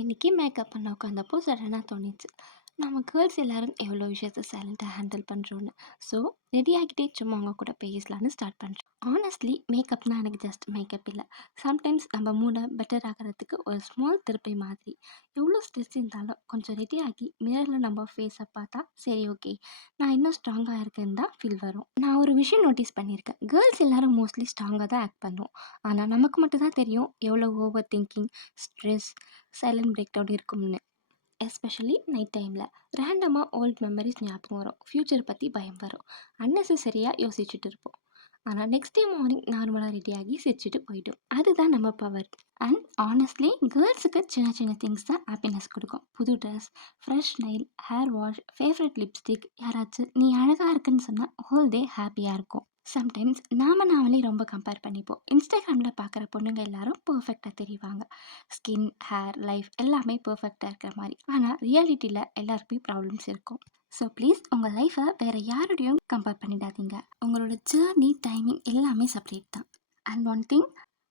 இன்னைக்கு மேக்கப் பண்ண உட்காந்தப்போ சடனாக தோணிச்சு. நம்ம கேர்ள்ஸ் எல்லாரும் எவ்வளோ விஷயத்த சைலண்ட்டாக ஹேண்டில் பண்ணுறோன்னு. ஸோ ரெடி ஆகிட்டே சும்மா அவங்க கூட பேசலான்னு ஸ்டார்ட் பண்ணுறேன். ஆனஸ்ட்லி மேக்கப்னா எனக்கு ஜஸ்ட் மேக்கப் இல்லை. சம்டைம்ஸ் நம்ம மூடை பெட்டர் ஆகிறதுக்கு ஒரு ஸ்மால் திருப்பி மாதிரி. எவ்வளோ ஸ்ட்ரெஸ் இருந்தாலும் கொஞ்சம் ரெடி ஆகி மிரரில் நம்ம ஃபேஸை பார்த்தா சரி ஓகே நான் இன்னும் ஸ்ட்ராங்காக இருக்கேன்னு தான் ஃபீல் வரும். நான் ஒரு விஷயம் நோட்டீஸ் பண்ணியிருக்கேன். கேர்ள்ஸ் எல்லாரும் மோஸ்ட்லி ஸ்ட்ராங்காக தான் ஆக்ட் பண்ணுவோம். ஆனால் நமக்கு மட்டும் தான் தெரியும் எவ்வளோ over thinking, stress, silent break down இருக்கும்னு. எஸ்பெஷலி நைட் டைமில் ரேண்டமாக ஓல்ட் மெமரிஸ் ஞாபகம் வரும். ஃப்யூச்சர் பற்றி பயம் வரும். அன்னெசரியாக யோசிச்சுட்டு இருப்போம். ஆனால் நெக்ஸ்ட் டே மார்னிங் நார்மலாக ரெடியாகி சிரிச்சுட்டு போயிடும். அதுதான் நம்ம பவர். அண்ட் ஆனஸ்ட்லி கேர்ள்ஸுக்கு சின்ன சின்ன திங்ஸ் தான் ஹாப்பினஸ் கொடுக்கும். புது dress, fresh nail, hair wash, favourite lipstick, யாராச்சும் நீ அழகாக இருக்குன்னு சொன்னால் ஹோல் டே ஹாப்பியாக இருக்கும். சம்டைம்ஸ் நாமளே ரொம்ப கம்பேர் பண்ணிப்போம். இன்ஸ்டாகிராமில் பார்க்குற பொண்ணுங்க எல்லாரும் பர்ஃபெக்டாக தெரிவாங்க. ஸ்கின், ஹேர், லைஃப் எல்லாமே பர்ஃபெக்டாக இருக்கிற மாதிரி. ஆனால் ரியாலிட்டியில் எல்லாருக்குமே ப்ராப்ளம்ஸ் இருக்கும். ஸோ ப்ளீஸ் உங்கள் லைஃப்பை வேறு யாரோடையும் கம்பேர் பண்ணிடாதீங்க. உங்களோட ஜேர்னி, டைமிங் எல்லாமே செப்பரேட் தான். அண்ட் ஒன் திங்,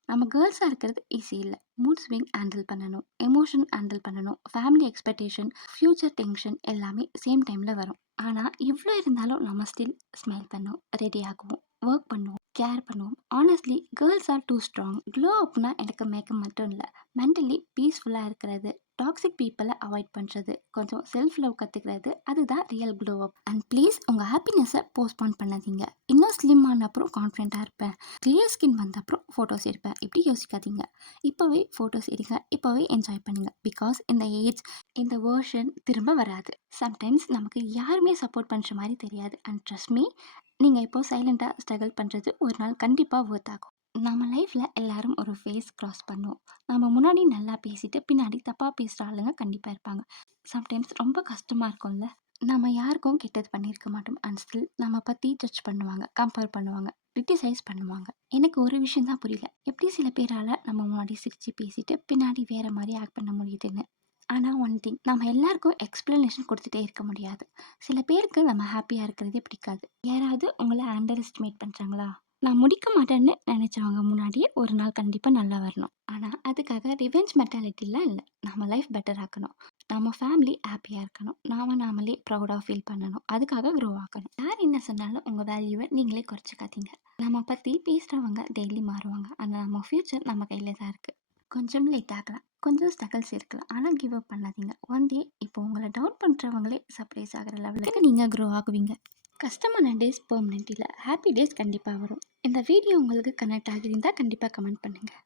நம்ம கேர்ள்ஸாக இருக்கிறது ஈஸி இல்லை. மூட் ஸ்விங் ஹேண்டில் பண்ணணும், எமோஷன் ஹேண்டில் பண்ணணும், ஃபேமிலி எக்ஸ்பெக்டேஷன், ஃப்யூச்சர் டென்ஷன் எல்லாமே சேம் டைமில் வரும். ஆனால் இவ்வளோ இருந்தாலும் நம்ம ஸ்டில் ஸ்மைல் பண்ணுவோம், ரெடி ஆகுவோம், ஒர்க் பண்ணுவோம், கேர் பண்ணுவோம். Honestly girls are too strong. Glow அப்னா எனக்கு மேக்கப் மட்டும் இல்லை, மென்டலி பீஸ்ஃபுல்லாக இருக்கிறது, டாக்ஸிக் பீப்புளை அவாய்ட் பண்ணுறது, கொஞ்சம் செல்ஃப் லவ் கற்றுக்கிறது, அதுதான் real glow up. And please உங்கள் ஹாப்பினஸை போஸ்ட்போன் பண்ணாதீங்க. இன்னும் ஸ்லிம் ஆன அப்புறம் கான்ஃபிடென்ட்டாக இருப்பேன், கிளியர் ஸ்கின் வந்த அப்புறம் ஃபோட்டோஸ் எடுப்பேன், இப்படி யோசிக்காதீங்க. இப்போவே ஃபோட்டோஸ் எடுங்க, இப்போவே என்ஜாய் பண்ணுங்கள். பிகாஸ் இந்த ஏஜ், இந்த வேர்ஷன் திரும்ப வராது. சம்டைம்ஸ் நமக்கு யாருமே சப்போர்ட் பண்ணுற மாதிரி தெரியாது. அண்ட் ட்ரஸ்ட் மீ, நீங்கள் இப்போ சைலண்ட்டாக ஸ்ட்ரகிள் பண்ணுறது ஒரு நாள் கண்டிப்பாக ஒர்த் ஆகும். நம்ம லைஃப்பில் எல்லாரும் ஒரு ஃபேஸ் க்ராஸ் பண்ணுவோம். நம்ம முன்னாடி நல்லா பேசிட்டு பின்னாடி தப்பாக பேசுகிற ஆளுங்க கண்டிப்பாக இருப்பாங்க. சம்டைம்ஸ் ரொம்ப கஷ்டமாக இருக்கும்ல. நம்ம யாருக்கும் கெட்டது பண்ணியிருக்க மாட்டோம். அண்ட் ஸ்டில் நம்ம பற்றி ஜட்ஜ் பண்ணுவாங்க, கம்பேர் பண்ணுவாங்க, கிரிட்டிசைஸ் பண்ணுவாங்க. எனக்கு ஒரு விஷயம் தான் புரியல, எப்படி சில பேரால் நம்ம முன்னாடி சிரித்து பேசிட்டு பின்னாடி வேறு மாதிரி ஆக்ட் பண்ண முடியுதுன்னு. ஆனால் ஒன் திங், நம்ம எல்லாருக்கும் எக்ஸ்ப்ளனேஷன் கொடுத்துட்டே இருக்க முடியாது. சில பேருக்கு நம்ம ஹாப்பியாக இருக்கிறதே பிடிக்காது. யாராவது உங்களை அண்டர் எஸ்டிமேட் பண்ணுறாங்களா? நான் முடிக்க மாட்டேன்னு நினச்சவங்க முன்னாடியே ஒரு நாள் கண்டிப்பாக நல்லா வரணும். ஆனால் அதுக்காக ரிவெஞ்ச் மென்டாலிட்டிலாம் இல்லை. நம்ம லைஃப் பெட்டர் ஆக்கணும், நம்ம ஃபேமிலி ஹாப்பியாக இருக்கணும், நாமளே ப்ரௌடாக ஃபீல் பண்ணணும், அதுக்காக க்ரோ ஆக்கணும். யார் என்ன சொன்னாலும் உங்கள் வேல்யூவை நீங்களே குறைச்சிக்காதீங்க. நம்ம பற்றி பேசுகிறவங்க டெய்லி மாறுவாங்க. ஆனால் நம்ம ஃப்யூச்சர் நம்ம கையில் தான் இருக்குது. கொஞ்சம் லேட் ஆகலாம், கொஞ்சம் ஸ்ட்ரகிள்ஸ் இருக்கலாம், ஆனால் கிவ் அப் பண்ணாதீங்க. ஒன் டே இப்போ உங்களை டவுட் பண்ணுறவங்களே சர்ப்ரைஸ் ஆகிற லெவலுக்கு நீங்கள் க்ரோ ஆகுவீங்க. கஷ்டமான டேஸ் பெர்மனெண்ட் இல்லை, ஹாப்பி டேஸ் கண்டிப்பாக வரும். இந்த வீடியோ உங்களுக்கு கனெக்ட் ஆகியிருந்தால் கண்டிப்பாக கமெண்ட் பண்ணுங்கள்.